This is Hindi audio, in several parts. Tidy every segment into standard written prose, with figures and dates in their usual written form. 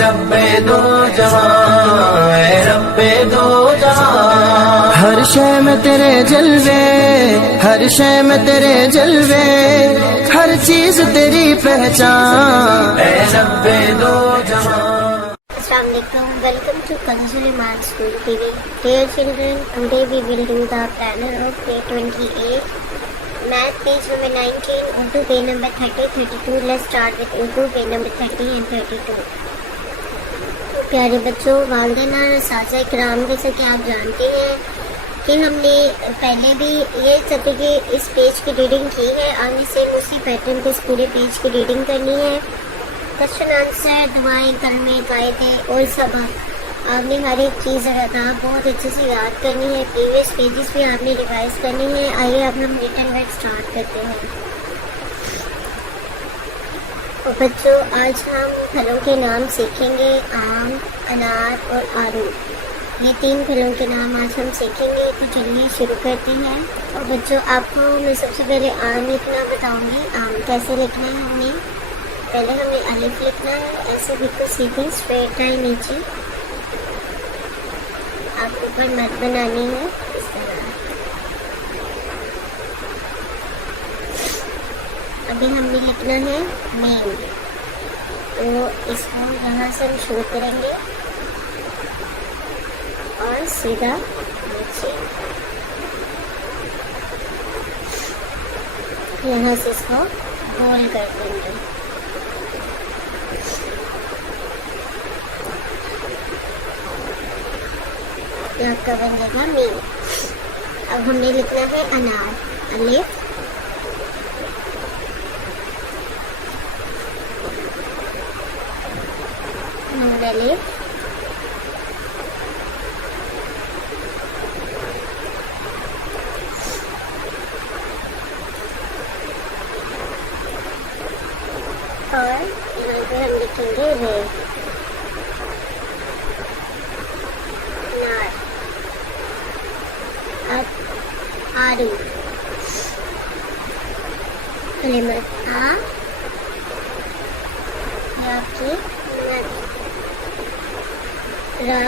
रब्बे दो जहां, ऐ रब्बे दो जहां। हर शय में तेरे जलवे, हर शय में तेरे जलवे, हर चीज तेरी पहचान, ऐ रब्बे दो जहां। Welcome to Kanzul Iman School TV. Dear children, today we will do the planner of day 28. Math page number 19, Urdu page number 30, 32. Let's start with Urdu page number 30 and 32. प्यारे बच्चों, वालिदैन और असातिज़ा इकराम, जैसे कि आप जानते हैं कि हमने पहले भी ये सत्र के इस पेज की रीडिंग की है। आगे से उसी पैटर्न पे इस पूरे पेज की रीडिंग करनी है। क्वेश्चन आंसर, दुआएं, कलमे, कायदे और सबक आपने हर एक चीज़ और अदाब बहुत अच्छे से याद करनी है। प्रीवियस पेजेस भी आपने रिवाइज करनी है। आइए अब हम रिटन वर्क स्टार्ट करते हैं। तो बच्चों, आज हम फलों के नाम सीखेंगे। आम, अनार और आड़ू, ये 3 फलों के नाम आज हम सीखेंगे। तो चलिए शुरू करते हैं। और बच्चों, आपको मैं सबसे पहले आम लिखना बताऊंगी। आम कैसे लिखना है, हमने पहले हमें अलिफ लिखना है, ऐसे बिल्कुल सीधे स्ट्रेट लाइन नीचे, आपको ऊपर मत बनानी है इस तरह। अभी हमें लिखना है मीम, तो इसको यहाँ से हम शुरू करेंगे और सीधा नीचे, यहाँ से इसको गोल कर देंगे। आपका बन जाएगा मीम। अब हमने लिखना है अनार, अलिफ, नून अलिफ, और यहाँ पे हम लिखेंगे रे। आड़ू, कलिमत आ, आपकी रा,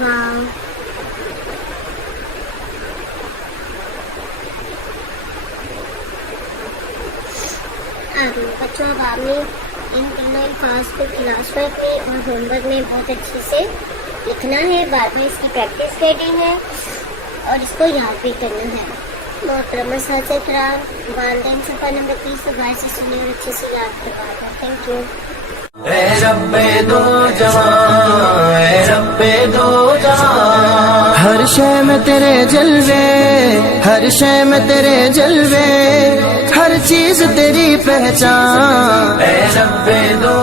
वाव, बच्चों, अब आपने इन तीनों अल्फाज को क्लास वर्क में और होमवर्क में बहुत अच्छे से लिखना है। बार बार इसकी प्रैक्टिस करनी है और इसको याद भी करना है। मोहतरम असातिज़ा इकराम, वालिदैन सफ़ा नंबर 30 को बार से सुनिए और अच्छे से याद करवा दें। Thank you. ऐ रब्बे दो जहां, ऐ रब्बे दो जहां। हर शय में तेरे जलवे, हर शय में तेरे जलवे, हर चीज तेरी पहचान, ऐ रब्बे दो